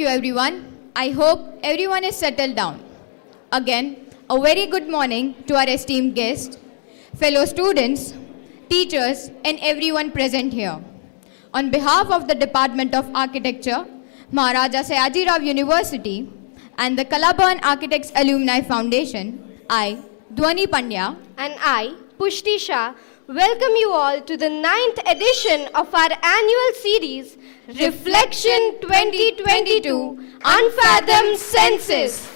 Thank you everyone. I hope everyone is settled down. Again, a very good morning to our esteemed guests, fellow students, teachers, and everyone present here. On behalf of the Department of Architecture, Maharaja Sayajirao Rao University, and the Kalaban Architects Alumni Foundation, I, Dhwani Pandya, And I, Pushti Shah, welcome you all to the 9th edition of our annual series, Reflection 2022 Unfathomed Senses.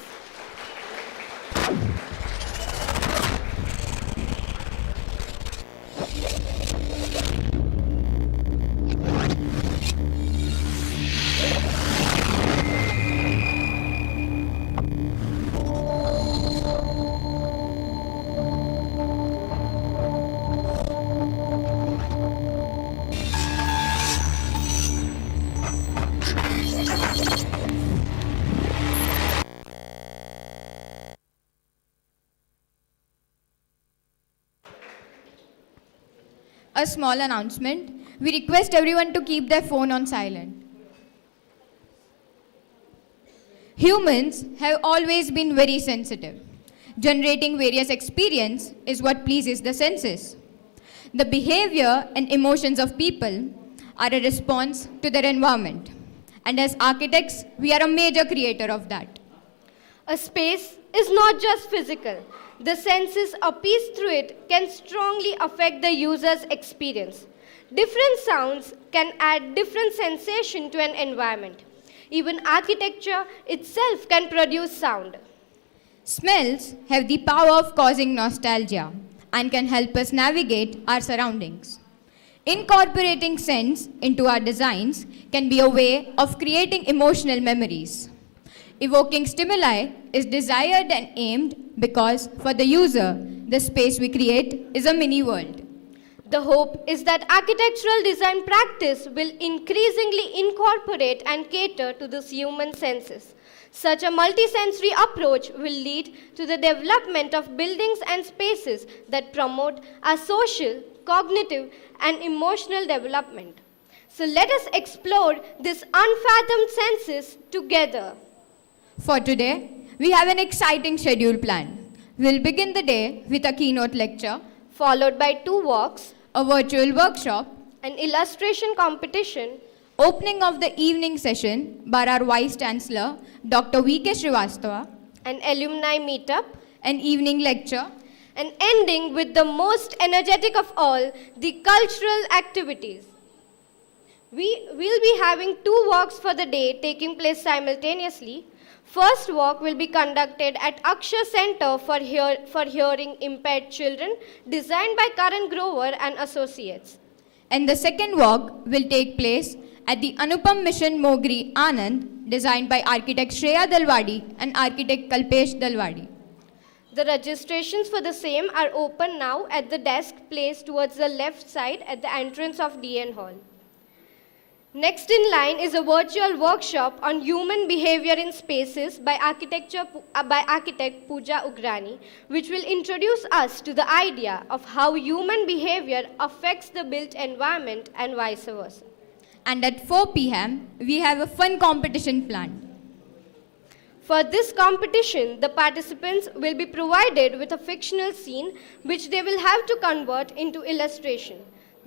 a small announcement. We request everyone to keep their phone on silent. Humans have always been very sensitive. Generating various experience is what pleases the senses. The behavior and emotions of people are a response to their environment. And as architects, we are a major creator of that. A space is not just physical. The senses appeased through it can strongly affect the user's experience. Different sounds can add different sensation to an environment. Even architecture itself can produce sound. Smells have the power of causing nostalgia and can help us navigate our surroundings. Incorporating scents into our designs can be a way of creating emotional memories. Evoking stimuli is desired and aimed because, for the user, the space we create is a mini world. The hope is that architectural design practice will increasingly incorporate and cater to these human senses. Such a multisensory approach will lead to the development of buildings and spaces that promote our social, cognitive, and emotional development. So let us explore these unfathomed senses together. For today, we have an exciting schedule planned. We'll begin the day with a keynote lecture, Followed by 2 walks, a virtual workshop, an illustration competition, opening of the evening session by our Vice Chancellor, Dr. V.K. Srivastava, an alumni meetup, an evening lecture, and ending with the most energetic of all, the cultural activities. We will be having 2 walks for the day taking place simultaneously. First walk will be conducted at Aksha Center for Hearing Impaired Children, designed by Karan Grover and Associates. and the second walk will take place at the Anupam Mission Mogri Anand, designed by architect Shreya Dalwadi and architect Kalpesh Dalwadi. The registrations for the same are open now at the desk placed towards the left side at the entrance of DN Hall. Next in line is a virtual workshop on human behavior in spaces by architect Pooja Ugrani, which will introduce us to the idea of how human behavior affects the built environment and vice versa. And at 4 p.m., we have a fun competition planned. For this competition, the participants will be provided with a fictional scene which they will have to convert into illustration.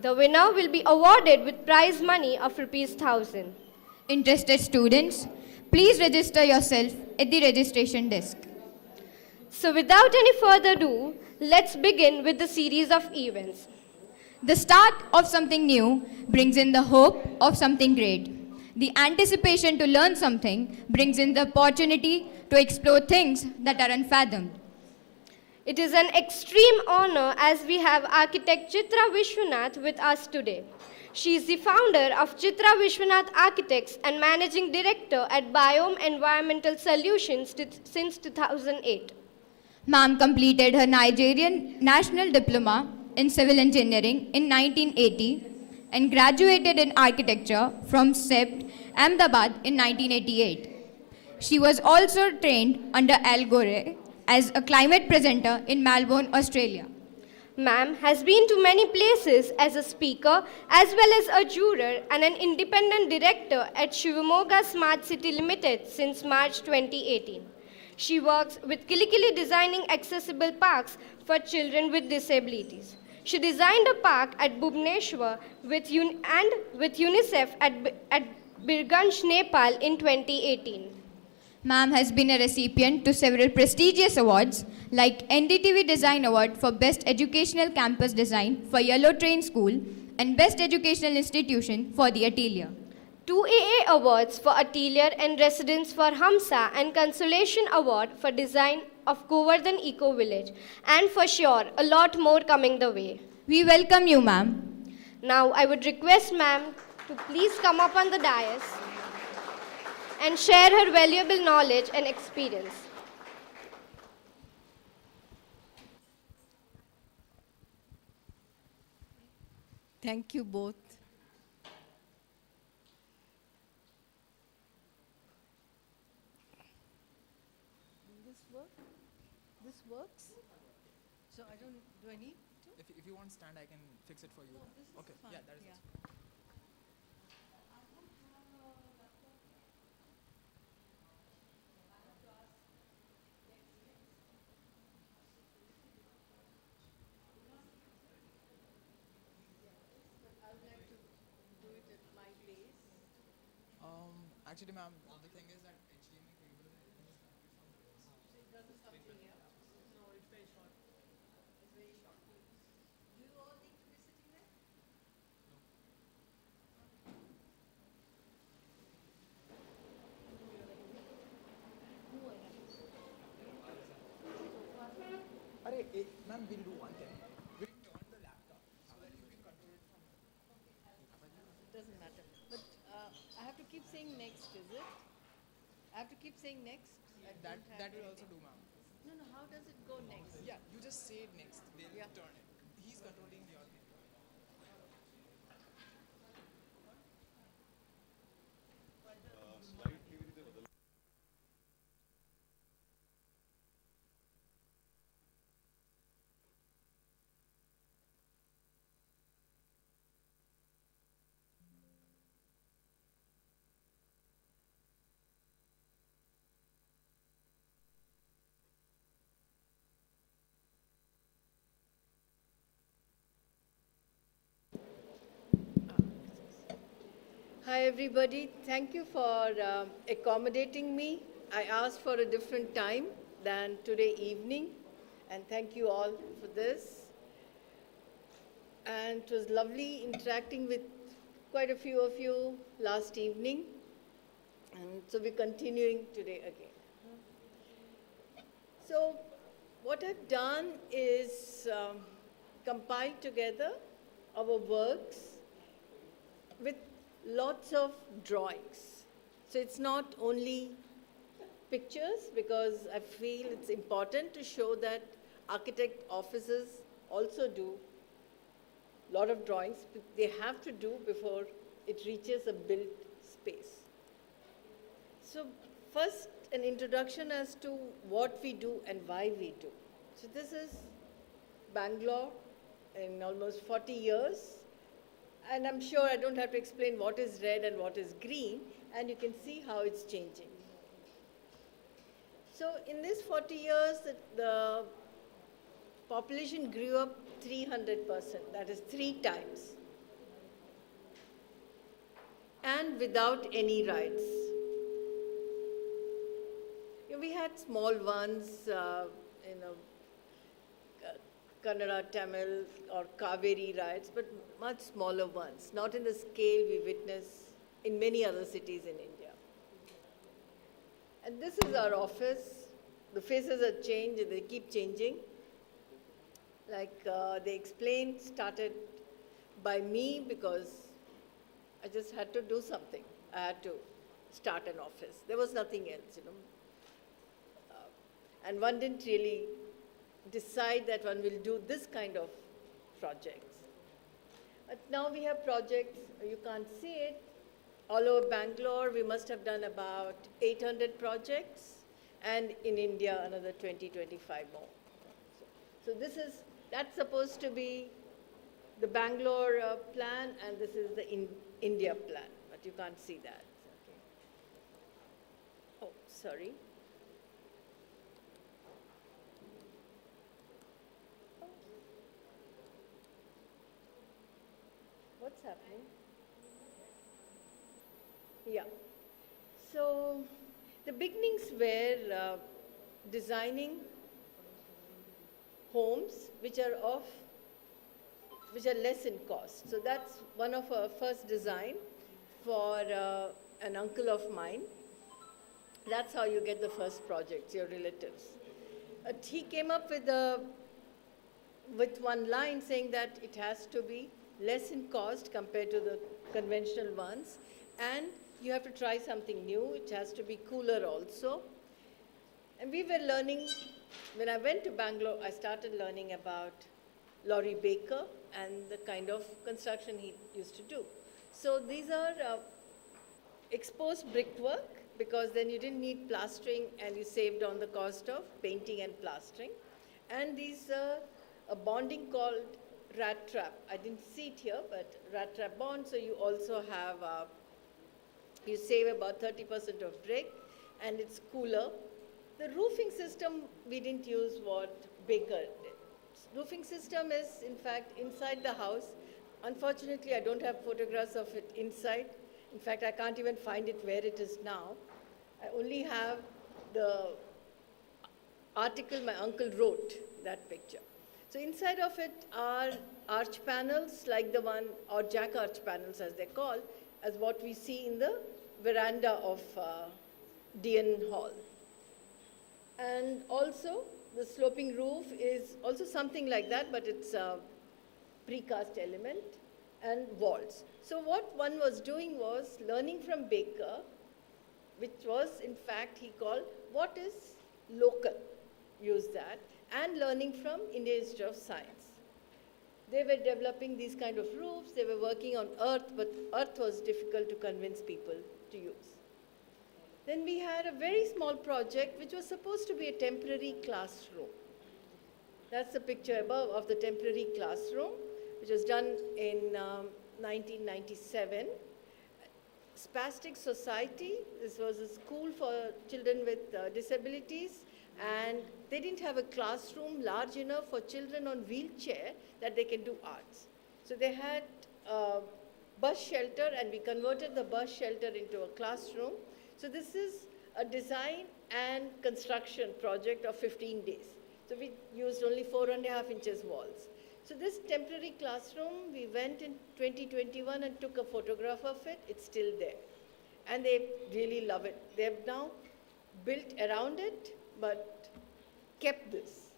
The winner will be awarded with prize money of ₹1,000. Interested students, please register yourself at the registration desk. So without any further ado, let's begin with the series of events. The start of something new brings in the hope of something great. The anticipation to learn something brings in the opportunity to explore things that are unfathomed. It is an extreme honor as we have architect Chitra Vishwanath with us today. She is the founder of Chitra Vishwanath Architects and managing director at Biome Environmental Solutions since 2008. Ma'am completed her Nigerian National Diploma in Civil Engineering in 1980 and graduated in Architecture from S.A.S, Ahmedabad in 1988. She was also trained under Al Gore as a climate presenter in Melbourne, Australia. Ma'am has been to many places as a speaker, as well as a juror and an independent director at Shivamoga Smart City Limited since March 2018. She works with Kilikili designing accessible parks for children with disabilities. She designed a park at Bhubaneswar and with UNICEF at Birganj, Nepal in 2018. Ma'am has been a recipient to several prestigious awards like NDTV Design Award for Best Educational Campus Design for Yellow Train School and Best Educational Institution for the Atelier. 2 AA awards for Atelier and Residence for Hamsa and Consolation Award for Design of Govardhan Eco Village. And for sure, a lot more coming the way. We welcome you, ma'am. Now I would request ma'am to please come up on the dais and share her valuable knowledge and experience. Thank you both. This work? This works? So do I need to? If you want stand, I can fix it for you. No, this is okay, fine. yeah, that is Yeah. Actually, ma'am, the thing is that HDMI cable ma'am, we'll do one thing. We'll turn the laptop so that you can control it from here. It doesn't matter. But I have to keep saying next, is it? I have to keep saying next? That will also do, ma'am. No, no, how does it go next? Yeah, you just say it next. They'll Yeah. turn it. He's controlling your thing. Hi, everybody. Thank you for accommodating me. I asked for a different time than today evening, and thank you all for this. And it was lovely interacting with quite a few of you last evening, and so we're continuing today again. So what I've done is compiled together our works with lots of drawings. So it's not only pictures, because I feel it's important to show that architect offices also do a lot of drawings they have to do before it reaches a built space. So first, an introduction as to what we do and why we do. So this is Bangalore in almost 40 years. And I'm sure I don't have to explain what is red and what is green, and you can see how it's changing. So in this 40 years, the population grew up 300%, that is 3 times, and without any rights. We had small ones, Kannada, Tamil, or Kaveri riots, but much smaller ones, not in the scale we witness in many other cities in India. And this is our office. The faces are changed, they keep changing. Like they explained, started by me because I just had to do something. I had to start an office. There was nothing else, and one didn't really decide that one will do this kind of projects. But now we have projects, you can't see it. All over Bangalore, we must have done about 800 projects, and in India, another 20, 25 more. So this is That's supposed to be the Bangalore plan, and this is the India plan, but you can't see that. Okay. Oh, sorry. What's happening? Yeah. So the beginnings were designing homes which are less in cost. So that's one of our first design for an uncle of mine. That's how you get the first projects, your relatives. He came up with one line saying that it has to be less in cost compared to the conventional ones, and you have to try something new. It has to be cooler also. And we were learning, when I went to Bangalore, I started learning about Laurie Baker and the kind of construction he used to do. So these are exposed brickwork, because then you didn't need plastering and you saved on the cost of painting and plastering. And these a bonding called rat trap. I didn't see it here, but rat trap bond. So you also have, you save about 30% of brick, and it's cooler. The roofing system, we didn't use what Baker did. Roofing system is, in fact, inside the house. Unfortunately, I don't have photographs of it inside. In fact, I can't even find it where it is now. I only have the article my uncle wrote, that picture. So inside of it are arch panels like the one, or jack arch panels as they're called, as what we see in the veranda of DN Hall. And also, the sloping roof is also something like that, but it's a precast element, and walls. So what one was doing was learning from Baker, which was, in fact, he called what is local, use that, and learning from Indian Institute of Science. They were developing these kind of roofs. They were working on earth, but earth was difficult to convince people to use. Then we had a very small project which was supposed to be a temporary classroom. That's the picture above of the temporary classroom, which was done in 1997. Spastic Society, this was a school for children with disabilities, and they didn't have a classroom large enough for children on wheelchair that they can do arts. So they had a bus shelter, and we converted the bus shelter into a classroom. So this is a design and construction project of 15 days. So we used only 4.5 inches walls. So this temporary classroom, we went in 2021 and took a photograph of it. It's still there. And they really love it. They have now built around it, but kept this.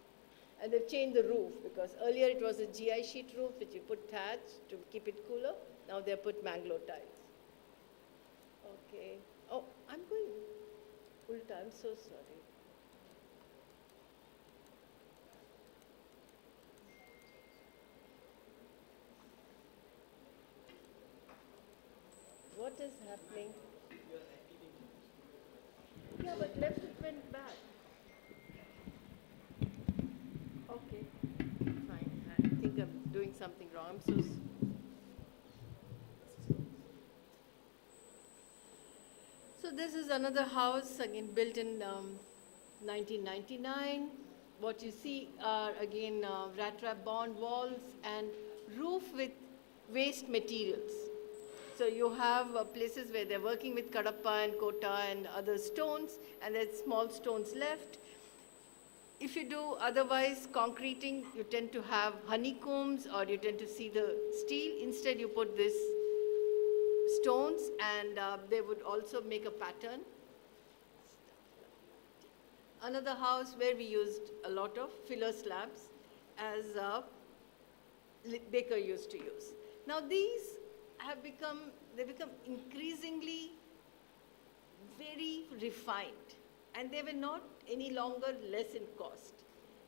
And they've changed the roof, because earlier it was a GI sheet roof, which you put thatch to keep it cooler. Now they've put Mangalore tiles. Okay. Oh, I'm going ulta. I'm so sorry. What is happening? Yeah, but left it went back. Okay, fine. I think I'm doing something wrong. I'm so. So this is another house, again built in 1999. What you see are again rat trap bond walls and roof with waste materials. So you have places where they're working with kadappa and kota and other stones, and there's small stones left. If you do otherwise concreting, you tend to have honeycombs, or you tend to see the steel. Instead, you put this stones, and they would also make a pattern. Another house where we used a lot of filler slabs, as Baker used to use. Now these have become increasingly very refined, and they were not any longer less in cost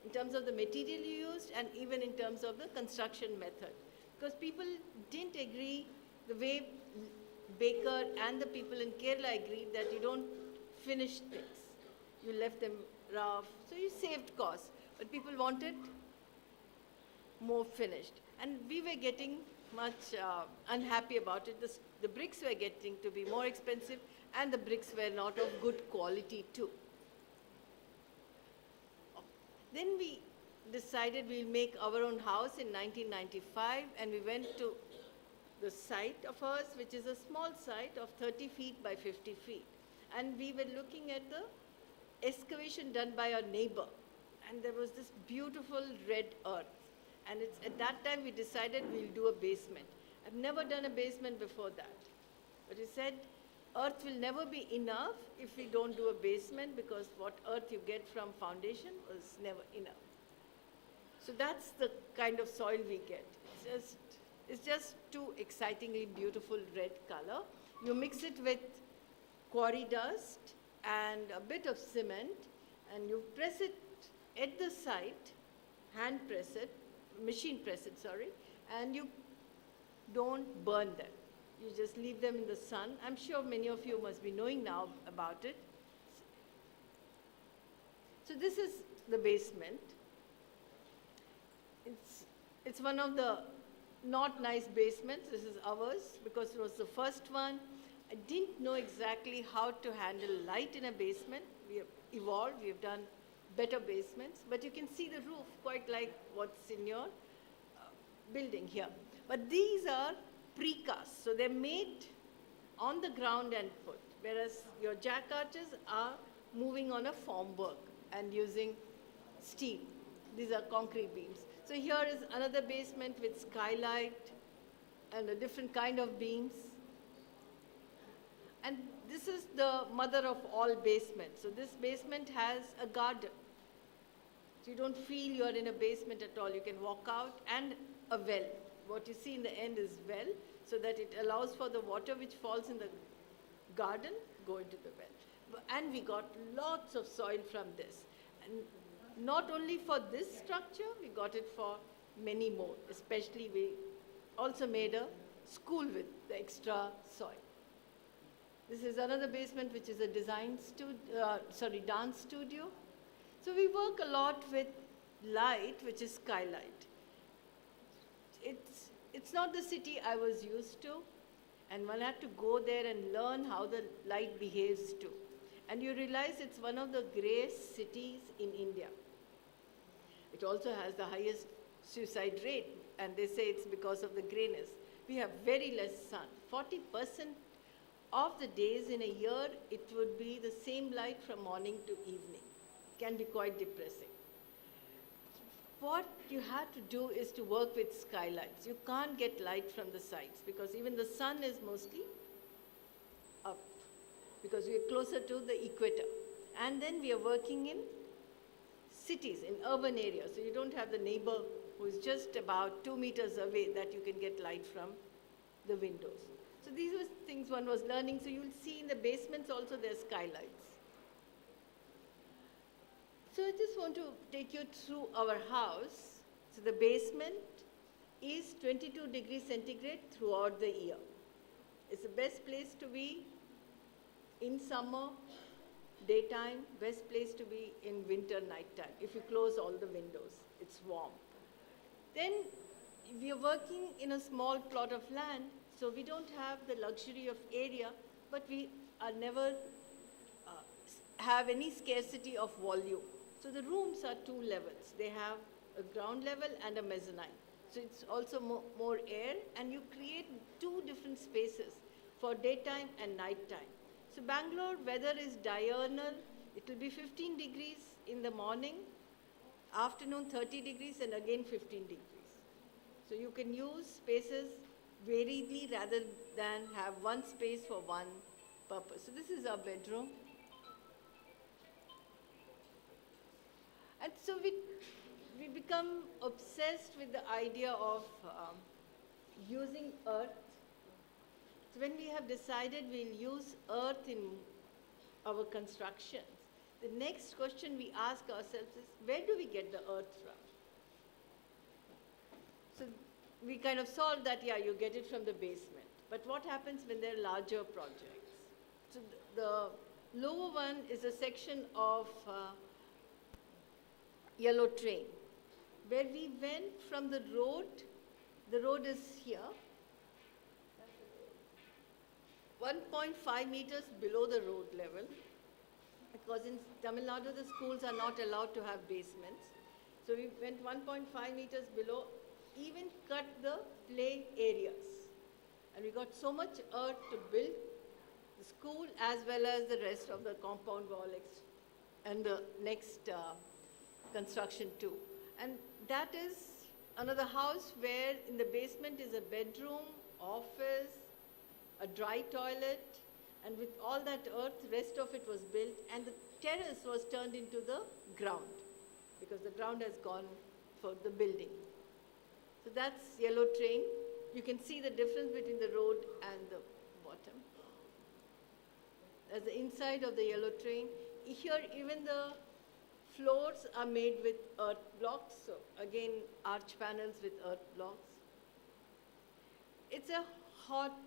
in terms of the material you used, and even in terms of the construction method, because people didn't agree the way Baker and the people in Kerala agreed that you don't finish things. You left them rough, so you saved costs. But people wanted more finished. And we were getting much unhappy about it. The bricks were getting to be more expensive, and the bricks were not of good quality too. Then we decided we'll make our own house in 1995, and we went to the site of ours, which is a small site of 30 feet by 50 feet. And we were looking at the excavation done by our neighbor, and there was this beautiful red earth. And at that time we decided we'll do a basement. I've never done a basement before that. But we said, earth will never be enough if we don't do a basement, because what earth you get from foundation was never enough. So that's the kind of soil we get. It's just too excitingly beautiful red color. You mix it with quarry dust and a bit of cement, and you press it at the site, hand press it, machine press it, sorry, and you don't burn them. You just leave them in the sun. I'm sure many of you must be knowing now about it. So this is the basement. It's one of the not nice basements. This is ours because it was the first one. I didn't know exactly how to handle light in a basement. We have evolved, we have done better basements, but you can see the roof quite like what's in your building here. But these are precast, so they're made on the ground and put, whereas your jack arches are moving on a formwork and using steel. These are concrete beams. So here is another basement with skylight and a different kind of beams. And this is the mother of all basements. So this basement has a garden. So you don't feel you're in a basement at all. You can walk out, and a well. What you see in the end is well, so that it allows for the water which falls in the garden go into the well. And we got lots of soil from this. And not only for this structure, we got it for many more. Especially we also made a school with the extra soil. This is another basement which is a dance studio. So we work a lot with light, which is skylight. It's not the city I was used to, and one had to go there and learn how the light behaves too. And you realize it's one of the greyest cities in India. It also has the highest suicide rate, and they say it's because of the greyness. We have very less sun. 40% of the days in a year, it would be the same light from morning to evening. It can be quite depressing. What you have to do is to work with skylights. You can't get light from the sides because even the sun is mostly up because we are closer to the equator. And then we are working in cities, in urban areas. So you don't have the neighbor who is just about 2 meters away that you can get light from the windows. So these were things one was learning. So you'll see in the basements also there are skylights. So I just want to take you through our house. So the basement is 22 degrees centigrade throughout the year. It's the best place to be in summer, daytime, best place to be in winter, nighttime. If you close all the windows, it's warm. Then we are working in a small plot of land, so we don't have the luxury of area, but we are never have any scarcity of volume. So the rooms are 2 levels. They have a ground level and a mezzanine. So it's also more air, and you create 2 different spaces for daytime and nighttime. So Bangalore weather is diurnal. It will be 15 degrees in the morning, afternoon 30 degrees, and again 15 degrees. So you can use spaces variedly rather than have one space for one purpose. So this is our bedroom. And so we become obsessed with the idea of using earth. So when we have decided we'll use earth in our constructions, the next question we ask ourselves is, where do we get the earth from? So we kind of solved that, yeah, you get it from the basement. But what happens when there are larger projects? So the lower one is a section of yellow train. where we went from the road is here, 1.5 meters below the road level, because in Tamil Nadu the schools are not allowed to have basements. So we went 1.5 meters below, even cut the play areas. And we got so much earth to build the school as well as the rest of the compound wall and the next construction too. And that is another house where in the basement is a bedroom, office, a dry toilet, and with all that earth, rest of it was built, and the terrace was turned into the ground, because the ground has gone for the building. So that's yellow train. You can see the difference between the road and the bottom. That's the inside of the yellow train. Here, even the floors are made with earth blocks, so again, arch panels with earth blocks. It's a hot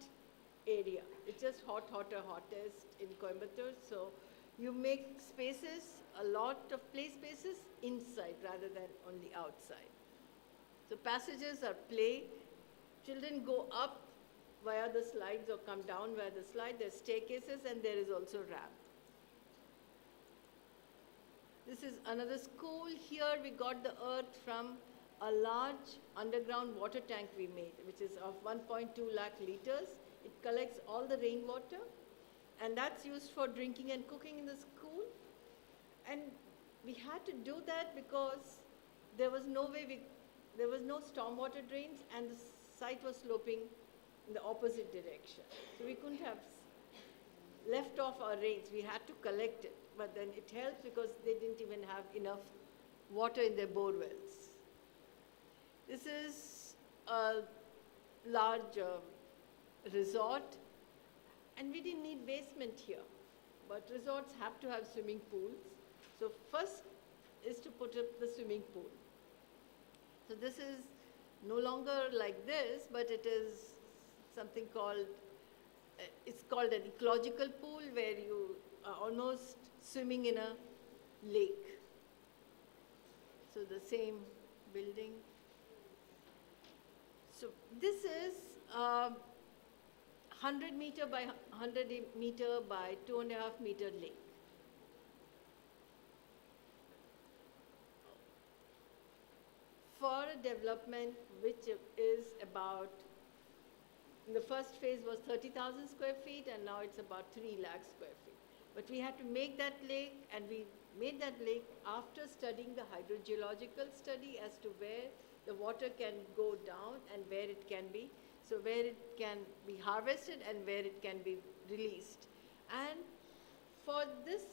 area. It's just hottest in Coimbatore. So you make spaces, a lot of play spaces inside rather than on the outside. So passages are play. Children go up via the slides or come down via the slide. There's staircases and there is also ramp. This is another school. Here we got the earth from a large underground water tank we made, which is of 1.2 lakh liters. It collects all the rainwater, and that's used for drinking and cooking in the school. And we had to do that because there was no stormwater drains, and the site was sloping in the opposite direction. So we couldn't have left off our rains. We had to collect it, but then it helps because they didn't even have enough water in their bore wells. This is a large resort, and we didn't need basement here, but resorts have to have swimming pools. So first is to put up the swimming pool. So this is no longer like this, but it is something called, it's called an ecological pool, where you are almost swimming in a lake. So the same building. So this is 100 meter by 100 meter by 2.5 meter lake. For a development which is about, in the first phase was 30,000 square feet, and now it's about 3 lakh square feet. But we had to make that lake, and we made that lake after studying the hydrogeological study as to where the water can go down and where it can be, so where it can be harvested and where it can be released. And for this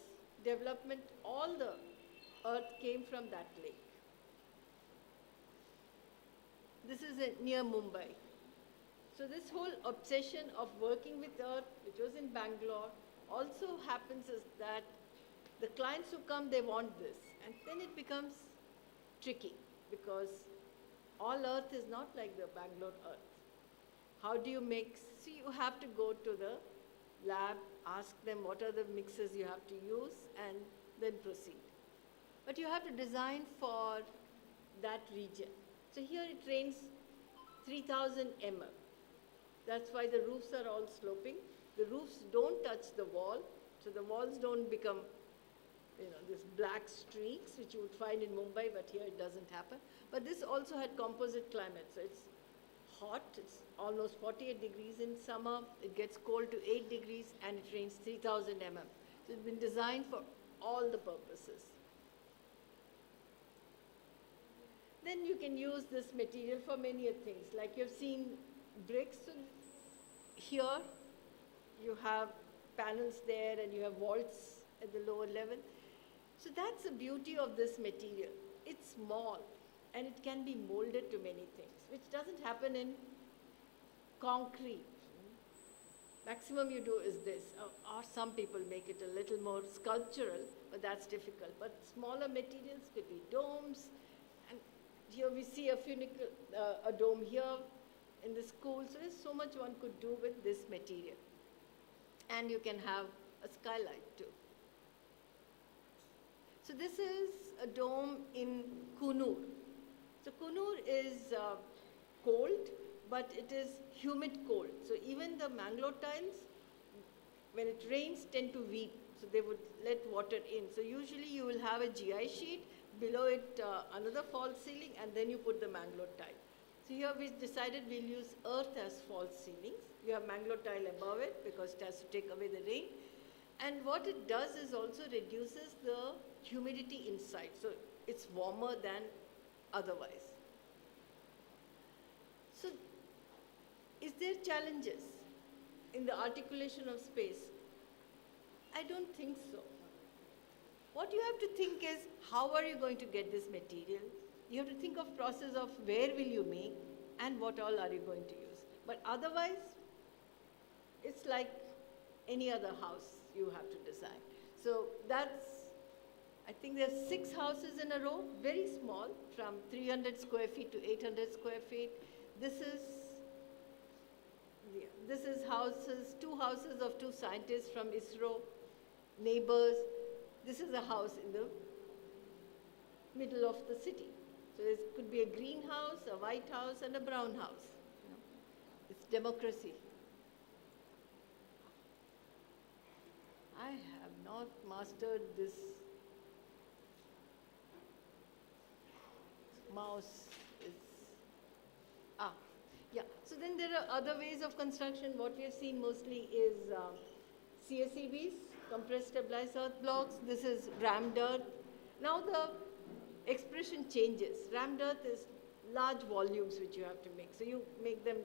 development, all the earth came from that lake. This is near Mumbai. So this whole obsession of working with earth, which was in Bangalore, also happens is that the clients who come, they want this. And then it becomes tricky, because all earth is not like the Bangalore earth. How do you mix? So you have to go to the lab, ask them what are the mixes you have to use, and then proceed. But you have to design for that region. So here it rains 3,000 mm. That's why the roofs are all sloping. The roofs don't touch the wall, so the walls don't become, this black streaks, which you would find in Mumbai, but here it doesn't happen. But this also had composite climate, so it's hot, it's almost 48 degrees in summer, it gets cold to 8 degrees, and it rains 3,000 mm. So it's been designed for all the purposes. Then you can use this material for many things. Like you've seen bricks. So here you have panels there, and you have vaults at the lower level. So that's the beauty of this material. It's small, and it can be molded to many things, which doesn't happen in concrete. Maximum you do is this, or some people make it a little more sculptural, but that's difficult. But smaller materials could be domes, and here we see a dome here in the school. So there's so much one could do with this material. And you can have a skylight too. So this is a dome in Kunur. So Kunur is cold, but it is humid cold. So even the Mangalore tiles, when it rains, tend to weep. So they would let water in. So usually you will have a GI sheet, below it another false ceiling, and then you put the Mangalore tile. So here we decided we'll use earth as false ceilings. You have Mangalore tile above it because it has to take away the rain. And what it does is also reduces the humidity inside. So it's warmer than otherwise. So is there challenges in the articulation of space? I don't think so. What you have to think is, how are you going to get this material? You have to think of process of where will you make and what all are you going to use. But otherwise, it's like any other house you have to design. So that's, I think there's 6 houses in a row, very small, from 300 square feet to 800 square feet. This is houses, 2 houses of 2 scientists from ISRO, neighbors. This is a house in the middle of the city. So it could be a green house, a white house, and a brown house. You know, it's democracy. I have not mastered this mouse. Yeah. So then there are other ways of construction. What we have seen mostly is CSEBs, compressed stabilized earth blocks. This is rammed earth. Now the expression changes. Rammed earth is large volumes which you have to make. So you make them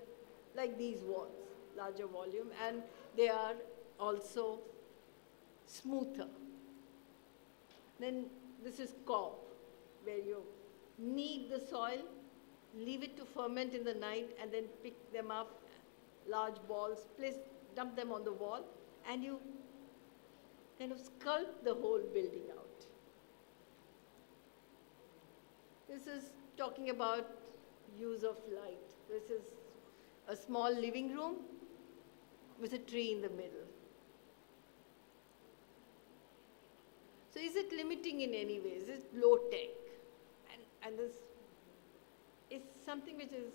like these walls, larger volume, and they are also smoother. Then this is cob, where you knead the soil, leave it to ferment in the night, and then pick them up, large balls, dump them on the wall, and you kind of sculpt the whole building out. This is talking about use of light. This is a small living room with a tree in the middle. So is it limiting in any way? Is it low tech? And this is something which is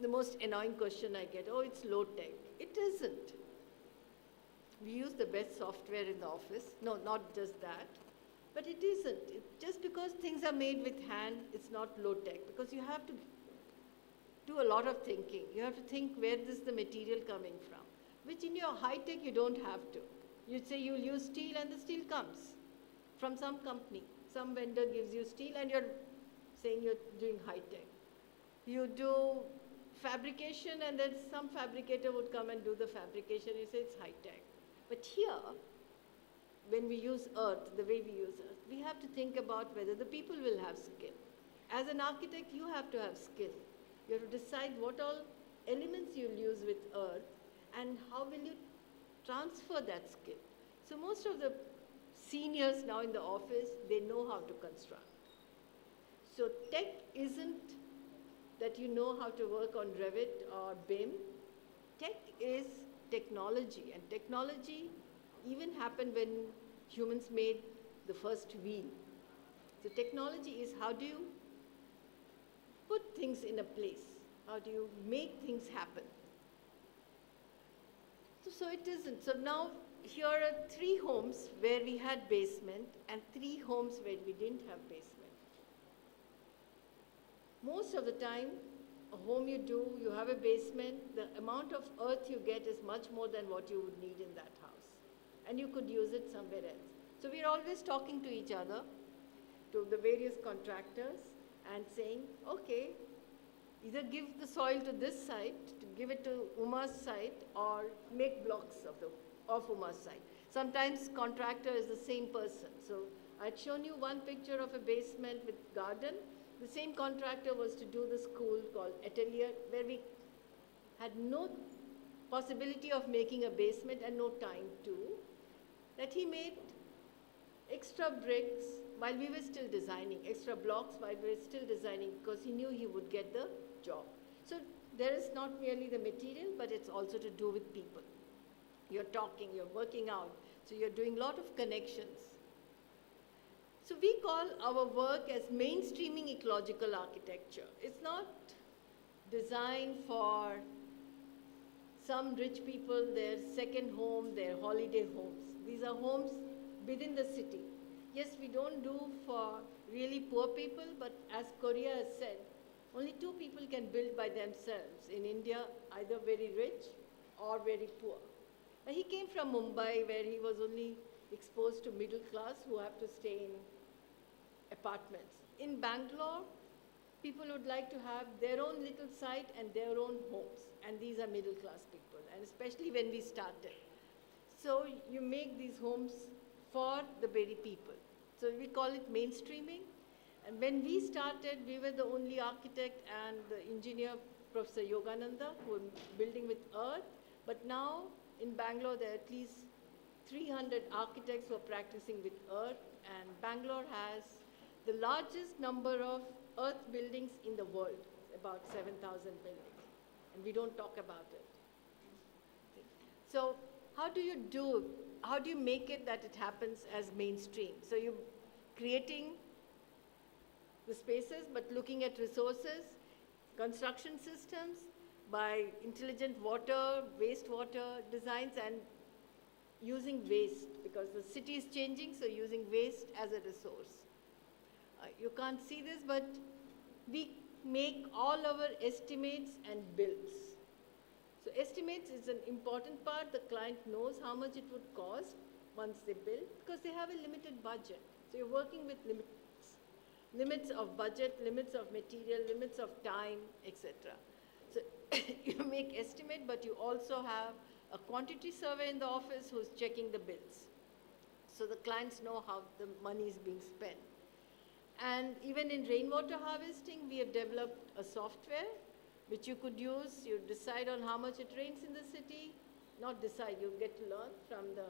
the most annoying question I get. Oh, it's low tech. It isn't. We use the best software in the office. No, not just that. But it isn't. Just because things are made with hand, it's not low tech. Because you have to do a lot of thinking. You have to think where is the material coming from, which in your high tech you don't have to. You'd say you'll use steel and the steel comes from some company. Some vendor gives you steel and you're saying you're doing high tech. You do fabrication and then some fabricator would come and do the fabrication. You say it's high tech. But here, when we use earth, the way we use earth, we have to think about whether the people will have skill. As an architect, you have to have skill. You have to decide what all elements you'll use with earth and how will you transfer that skill. So most of the seniors now in the office, they know how to construct. So tech isn't that you know how to work on Revit or BIM. Tech is technology, and technology even happened when humans made the first wheel. So technology is how do you put things in a place? How do you make things happen? So it isn't. So now here are 3 homes where we had basement and 3 homes where we didn't have basement. Most of the time, a home you do, you have a basement, the amount of earth you get is much more than what you would need in that house. And you could use it somewhere else. So we're always talking to each other, to the various contractors, and saying, okay, either give the soil to this site, to give it to Uma's site, or make blocks of Uma's site. Sometimes contractor is the same person. So I'd shown you one picture of a basement with garden. The same contractor was to do the school called Atelier, where we had no possibility of making a basement and no time to, that he made extra bricks while we were still designing, extra blocks while we were still designing, because he knew he would get the job. So there is not merely the material, but it's also to do with people. You're talking, you're working out, so you're doing a lot of connections. So So we call our work as mainstreaming ecological architecture. It's not designed for some rich people, their second home, their holiday homes. These are homes within the city. Yes, we don't do for really poor people, but as Korea has said, only two people can build by themselves in India, either very rich or very poor. Now, he came from Mumbai, where he was only exposed to middle class who have to stay in apartments. In Bangalore, people would like to have their own little site and their own homes, and these are middle class people, and especially when we started. So you make these homes for the very people. So we call it mainstreaming. And when we started, we were the only architect and the engineer, Professor Yogananda, who were building with earth. But now in Bangalore, there are at least 300 architects who are practicing with earth, and Bangalore has the largest number of earth buildings in the world, about 7,000 buildings, and we don't talk about it. So how do you make it that it happens as mainstream? So you're creating the spaces, but looking at resources, construction systems, by intelligent water, wastewater designs, and using waste, because the city is changing, so using waste as a resource. You can't see this, but we make all our estimates and bills. So estimates is an important part. The client knows how much it would cost once they build, because they have a limited budget. So you're working with limits of budget, limits of material, limits of time, etc. So you make estimate, but you also have a quantity survey in the office who's checking the bills. So the clients know how the money is being spent. And even in rainwater harvesting, we have developed a software which you could use. You decide on how much it rains in the city. Not decide, you get to learn from the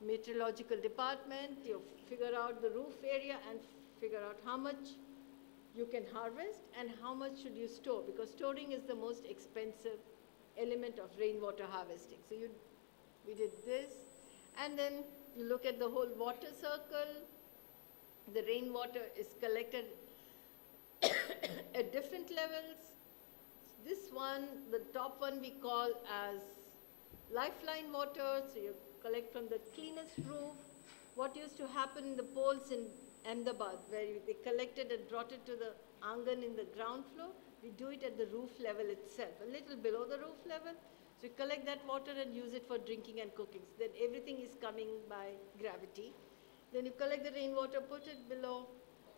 meteorological department. You figure out the roof area and figure out how much you can harvest and how much should you store, because storing is the most expensive element of rainwater harvesting. So we did this, and then you look at the whole water circle. The rainwater is collected at different levels. This one, the top one, we call as lifeline water. So you collect from the cleanest roof. What used to happen in the poles in Ahmedabad, where they collected and brought it to the angan in the ground floor, we do it at the roof level itself, a little below the roof level. So you collect that water and use it for drinking and cooking. So then everything is coming by gravity. Then you collect the rainwater, put it below,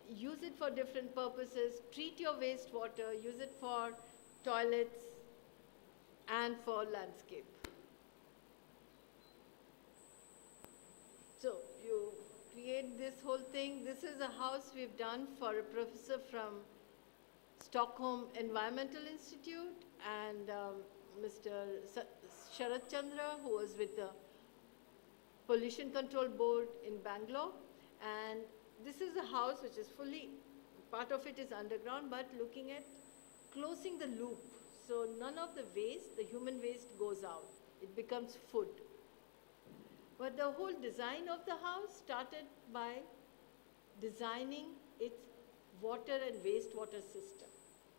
use it for different purposes, treat your wastewater, use it for toilets and for landscape. So you create this whole thing. This is a house we've done for a professor from Stockholm Environmental Institute, and Mr. Sharat Chandra, who was with the Pollution Control Board in Bangalore. And this is a house which is fully, part of it is underground, but looking at closing the loop. So none of the waste, the human waste, goes out. It becomes food. But the whole design of the house started by designing its water and wastewater system.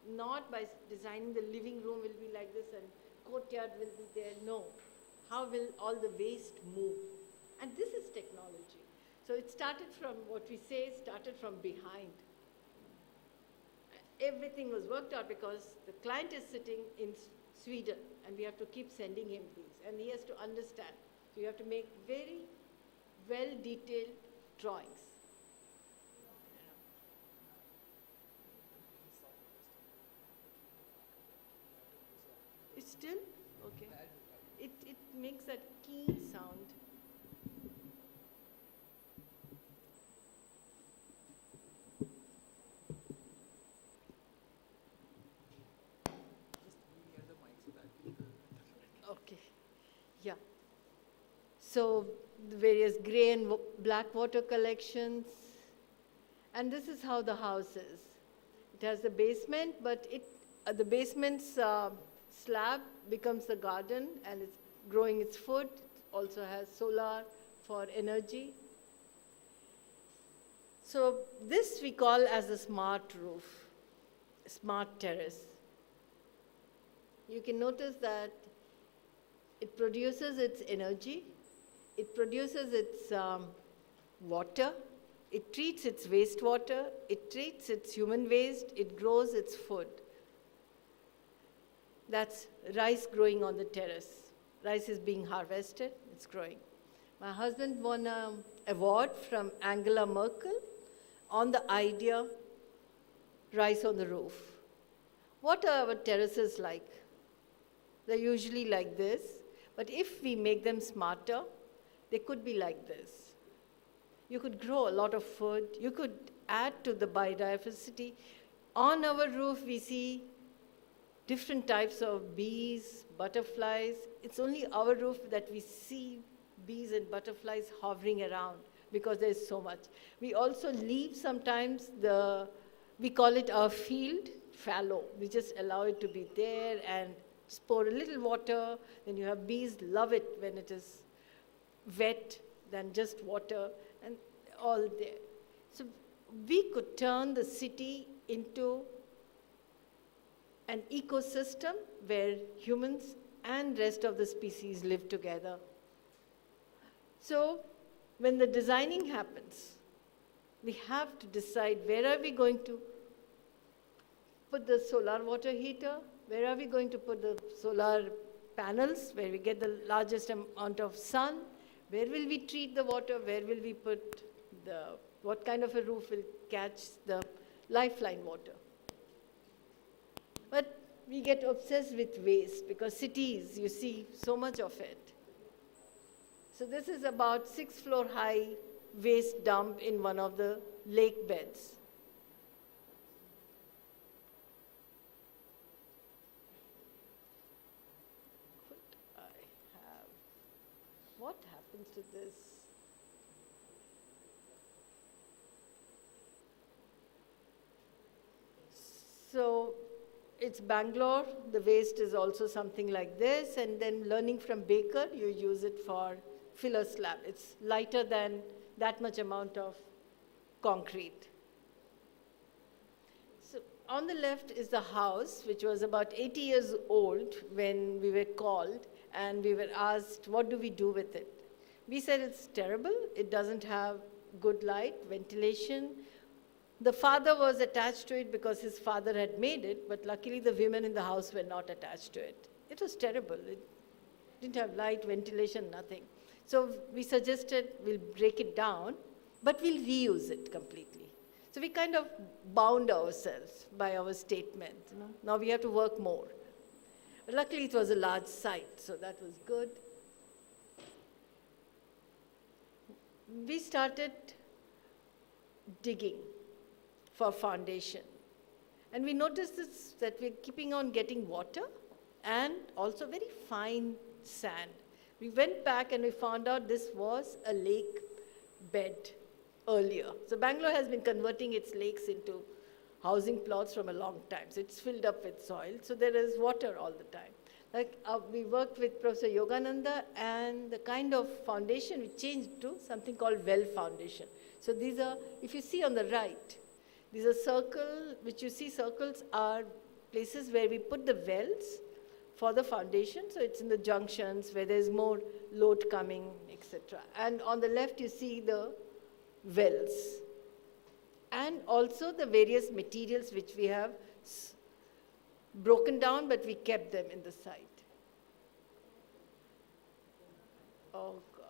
Not by designing the living room will be like this and courtyard will be there. No. How will all the waste move? And this is technology. So it started from, what we say, started from behind. Everything was worked out because the client is sitting in Sweden and we have to keep sending him these. And he has to understand. So you have to make very well-detailed drawings. It's still? Okay. It makes that key sound. Okay. Yeah. So the various gray and black water collections. And this is how the house is. It has the basement, but the basement's slab becomes the garden and it's growing its food. It also has solar for energy. So this we call as a smart roof, smart terrace. You can notice that it produces its energy, it produces its water, it treats its wastewater, it treats its human waste, it grows its food. That's rice growing on the terrace. Rice is being harvested, it's growing. My husband won an award from Angela Merkel on the idea rice on the roof. What are our terraces like? They're usually like this, but if we make them smarter, they could be like this. You could grow a lot of food, you could add to the biodiversity. On our roof, we see different types of bees, butterflies. It's only our roof that we see bees and butterflies hovering around because there's so much. We also leave sometimes we call it our field fallow. We just allow it to be there and just pour a little water. Then you have bees love it when it is wet than just water and all there. So we could turn the city into an ecosystem where humans and rest of the species live together. So when the designing happens, we have to decide where are we going to put the solar water heater, where are we going to put the solar panels, where we get the largest amount of sun, where will we treat the water, where will we put what kind of a roof will catch the lifeline water. But we get obsessed with waste because cities, you see so much of it. So this is about 6-floor high waste dump in one of the lake beds. What happens to this? So it's Bangalore. The waste is also something like this. And then learning from Baker, you use it for filler slab. It's lighter than that much amount of concrete. So on the left is the house, which was about 80 years old when we were called and we were asked, what do we do with it? We said it's terrible. It doesn't have good light, ventilation. The father was attached to it because his father had made it, but luckily the women in the house were not attached to it. It was terrible. It didn't have light, ventilation, nothing. So we suggested we'll break it down, but we'll reuse it completely. So we kind of bound ourselves by our statement. Now we have to work more. But luckily it was a large site, so that was good. We started digging for foundation. And we noticed this, that we're keeping on getting water and also very fine sand. We went back and we found out this was a lake bed earlier. So Bangalore has been converting its lakes into housing plots from a long time. So it's filled up with soil. So there is water all the time. Like we worked with Professor Yogananda, and the kind of foundation we changed to something called well foundation. So these are, if you see on the right, these are circles, which you see circles are places where we put the wells for the foundation. So it's in the junctions where there's more load coming, etc. And on the left, you see the wells. And also the various materials which we have broken down, but we kept them in the site. Oh, God.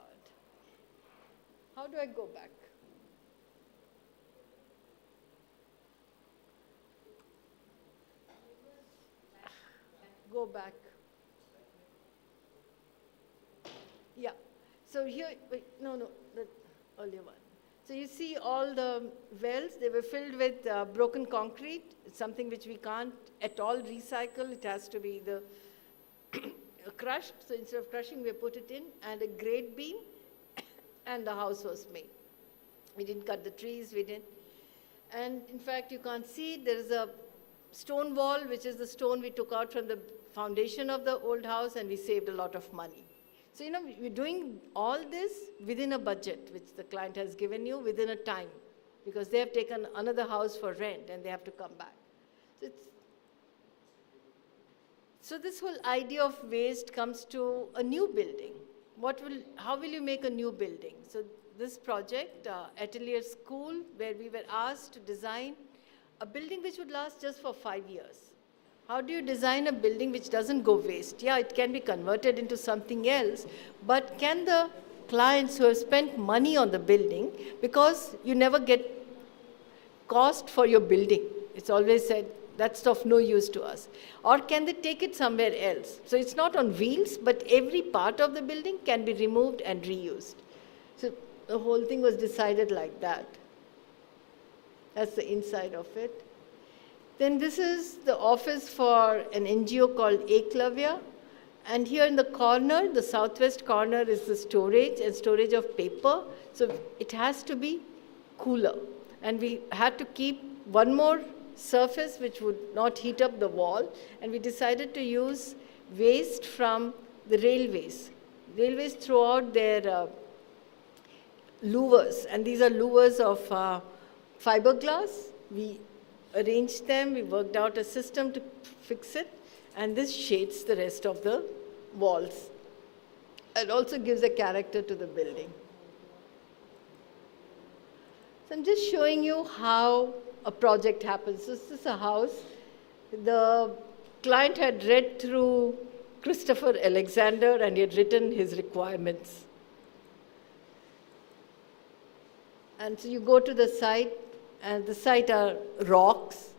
How do I go back? Go back. Yeah. So here, wait, no, the earlier one. So you see all the wells, they were filled with broken concrete. It's something which we can't at all recycle. It has to be the crushed. So instead of crushing, we put it in, and a grade beam, and the house was made. We didn't cut the trees, we didn't. And in fact, you can't see it. There is a stone wall, which is the stone we took out from the foundation of the old house, and we saved a lot of money. So, we're doing all this within a budget, which the client has given you, within a time. because they have taken another house for rent and they have to come back. So this whole idea of waste comes to a new building. How will you make a new building? So this project, Atelier School, where we were asked to design a building which would last just for 5 years. How do you design a building which doesn't go waste? Yeah, it can be converted into something else, but can the clients who have spent money on the building, because you never get cost for your building, it's always said, that's of no use to us. Or can they take it somewhere else? So it's not on wheels, but every part of the building can be removed and reused. So the whole thing was decided like that. That's the inside of it. Then this is the office for an NGO called Eklavya. And here in the corner, the southwest corner, is the storage and storage of paper. So it has to be cooler. And we had to keep one more surface which would not heat up the wall. And we decided to use waste from the railways. Railways throw out their louvers. And these are louvers of fiberglass. We arranged them. We worked out a system to fix it. And this shades the rest of the walls. It also gives a character to the building. So I'm just showing you how a project happens. This is a house. The client had read through Christopher Alexander and he had written his requirements. And so you go to the site, and the site are rocks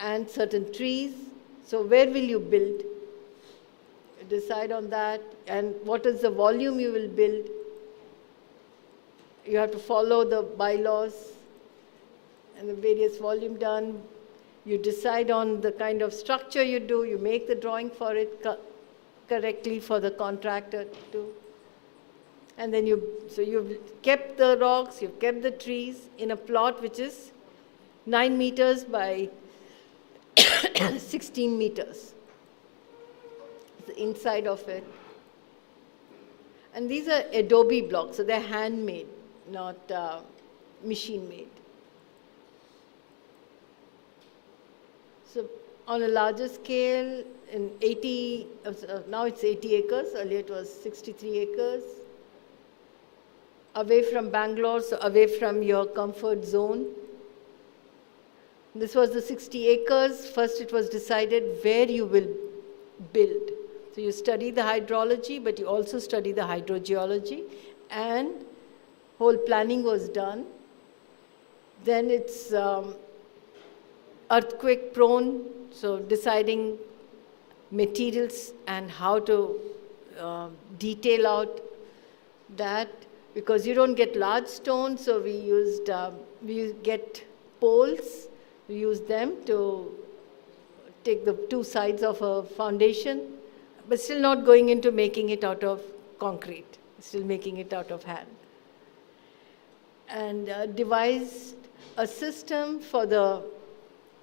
and certain trees. So where will you build? Decide on that. And what is the volume you will build? You have to follow the bylaws and the various volume done. You decide on the kind of structure you do. You make the drawing for it correctly for the contractor to do. And then you've kept the rocks, you've kept the trees in a plot which is 9 meters by 16 meters. The inside of it. And these are adobe blocks, so they're handmade, not machine made. So on a larger scale, now it's 80 acres, earlier it was 63 acres. Away from Bangalore, so away from your comfort zone. This was the 60 acres. First it was decided where you will build. So you study the hydrology, but you also study the hydrogeology, and whole planning was done. Then it's earthquake prone, so deciding materials and how to detail out that, because you don't get large stones, so we get poles, we use them to take the two sides of a foundation, but still not going into making it out of concrete, still making it out of hand. And devised a system for the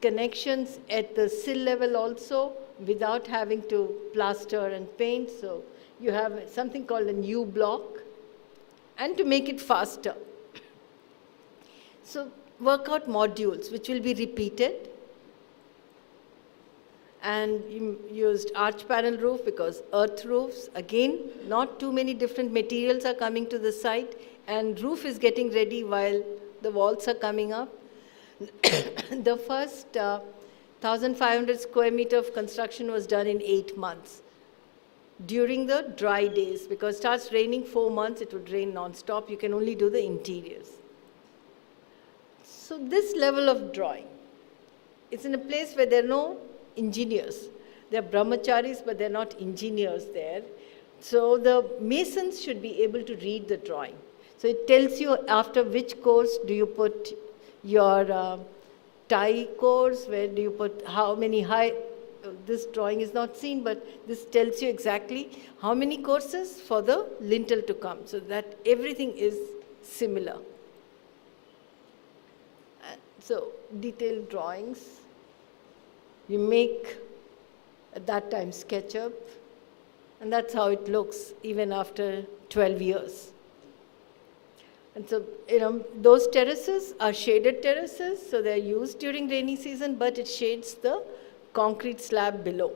connections at the sill level also, without having to plaster and paint. So you have something called a U block, and to make it faster. So work out modules which will be repeated. And you used arch panel roof because earth roofs, again, not too many different materials are coming to the site, and roof is getting ready while the walls are coming up. The first 1,500 square meter of construction was done in 8 months. During the dry days, because it starts raining 4 months, it would rain non-stop. You can only do the interiors. So this level of drawing, it's in a place where there are no engineers. They're brahmacharis, but they're not engineers there. So the masons should be able to read the drawing. So it tells you after which course do you put your tie course, where do you put how many high. This drawing is not seen, but this tells you exactly how many courses for the lintel to come, so that everything is similar. So detailed drawings. You make, at that time, SketchUp, and that's how it looks even after 12 years. And so, those terraces are shaded terraces, so they're used during rainy season, but it shades the concrete slab below,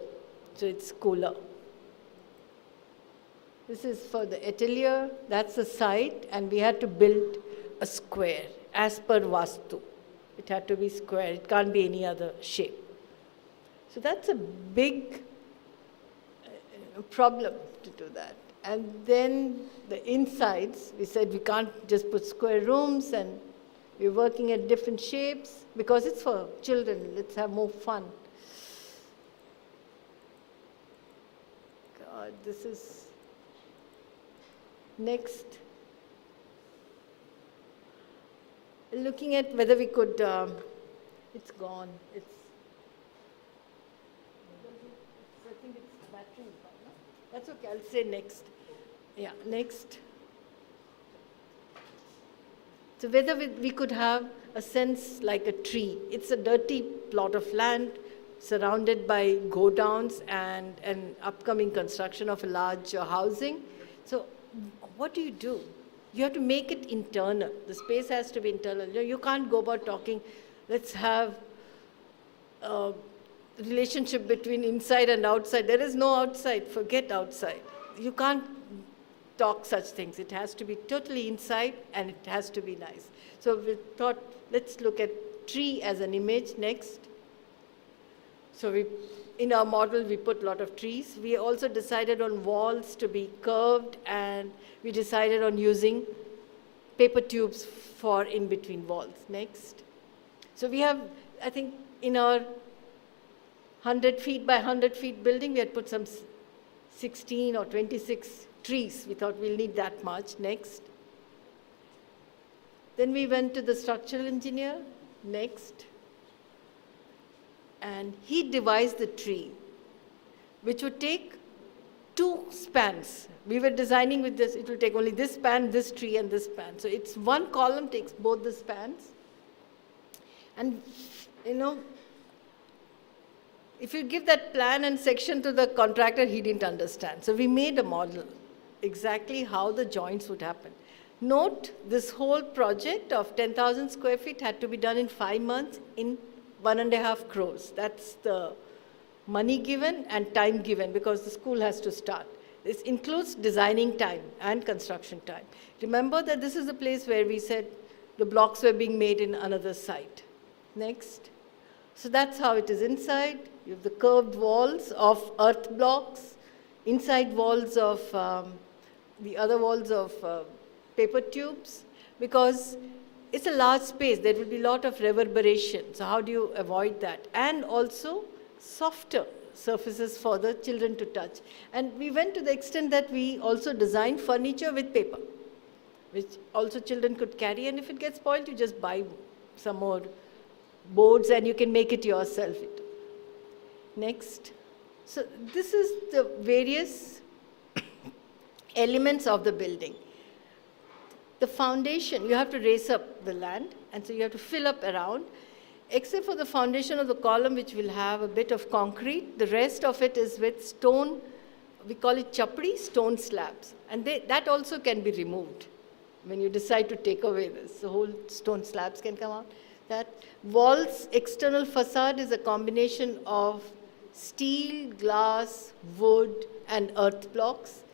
so it's cooler. This is for the atelier, that's the site, and we had to build a square as per Vastu. It had to be square, it can't be any other shape. So that's a big problem to do that. And then the insides, we said we can't just put square rooms, and we're working at different shapes because it's for children, let's have more fun. God, this is next. Looking at whether we could, it's gone, I think it's battery, no? That's okay, I'll say next. Yeah, next. So whether we could have a sense like a tree. It's a dirty plot of land surrounded by go-downs and an upcoming construction of a large housing. So what do? You have to make it internal. The space has to be internal. You can't go about talking, let's have a relationship between inside and outside. There is no outside, forget outside. You can't talk such things. It has to be totally inside and it has to be nice. So we thought, let's look at tree as an image next. So in our model, we put a lot of trees. We also decided on walls to be curved, and we decided on using paper tubes for in between walls. Next. So we have, I think, in our 100 feet by 100 feet building, we had put some 16 or 26 trees. We thought we'll need that much. Next. Then we went to the structural engineer. Next. And he devised the tree, which would take 2 spans. We were designing with this, it will take only this span, this tree, and this span. So it's one column takes both the spans. And, if you give that plan and section to the contractor, he didn't understand. So we made a model, exactly how the joints would happen. Note, this whole project of 10,000 square feet had to be done in 5 months in 1.5 crores. That's the money given and time given because the school has to start. This includes designing time and construction time. Remember that this is a place where we said the blocks were being made in another site. Next. So that's how it is inside. You have the curved walls of earth blocks, inside walls of the other walls of paper tubes, because it's a large space. There will be a lot of reverberation. So how do you avoid that? And also softer surfaces for the children to touch. And we went to the extent that we also designed furniture with paper, which also children could carry. And if it gets spoiled, you just buy some more boards and you can make it yourself. Next. So this is the various elements of the building. The foundation, you have to raise up the land, and so you have to fill up around, except for the foundation of the column, which will have a bit of concrete. The rest of it is with stone, we call it chapri, stone slabs. And that also can be removed when you decide to take away this. The whole stone slabs can come out. That walls, external facade is a combination of steel, glass, wood, and earth blocks.